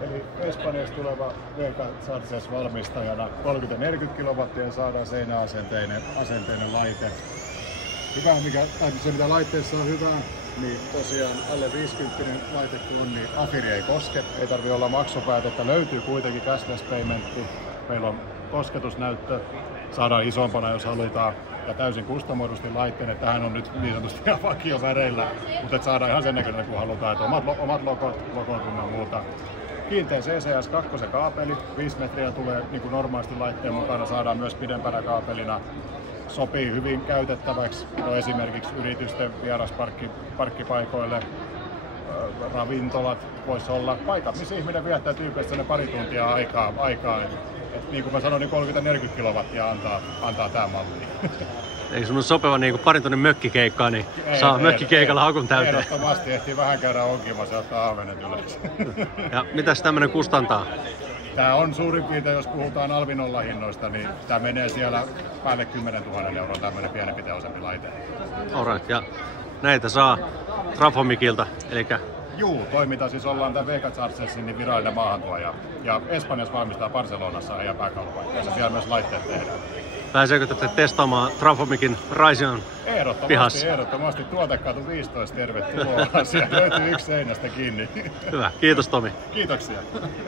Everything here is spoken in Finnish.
Eli Espanjasta tuleva VK Chargers valmistajana 30-40 kilowattia saadaan seinäasenteinen laite. Hyvä, se mitä laitteessa on hyvä, niin tosiaan alle 50 laite kun on, niin Afiri ei koske. Ei tarvitse olla maksupäätettä, löytyy kuitenkin cashless paymentti. Meillä on kosketusnäyttö, saadaan isompana jos halutaan. Ja täysin kustomoidusti laitteen, että tämähän on nyt niin sanotusti ihan vakioväreillä, mutta että saadaan ihan sen näköinen kun halutaan, että omat logot ja muuta. Kiinteä CCS2 kaapeli, 5 metriä tulee niin kuin normaalisti laitteen mukana, saadaan myös pidempänä kaapelina. Sopii hyvin käytettäväksi esimerkiksi yritysten vierasparkkipaikoille, ravintolat voisi olla paikat, missä ihminen viettää tyypillisesti ne pari tuntia aikaa. Et niin kuin mä sanoin, niin 30-40 kilowattia antaa tämä malli. Eikö semmoinen sopiva niin kuin parin tunnin mökkikeikkaa, niin saa mökkikeikalla hakun täyteen. Ehdottomasti ehtii vähän käydä onkimassa ja ottaa ahvenet ylös. Ja mitäs tämmönen kustantaa? Tämä on suurin piirtein, jos puhutaan Alvinolla hinnoista, niin tämä menee siellä päälle 10 000 € tämmöinen pienempi tehoisempi laite. Alright, ja näitä saa Trafomicilta, elikkä... Juu, toiminta siis ollaan tämän VK Chargersin niin virallinen maahantuoja. Ja Espanjassa valmistaa Barcelonassa heidän pääkallopaikkansa, siellä myös laitteet tehdään. Pääseekö tätä testaamaan Trafomicin Raision pihassa? Ehdottomasti. Tuotekatu 15, tervetuloa. Siellä löytyy yksi seinästä kiinni. Hyvä, kiitos Tomi. Kiitoksia.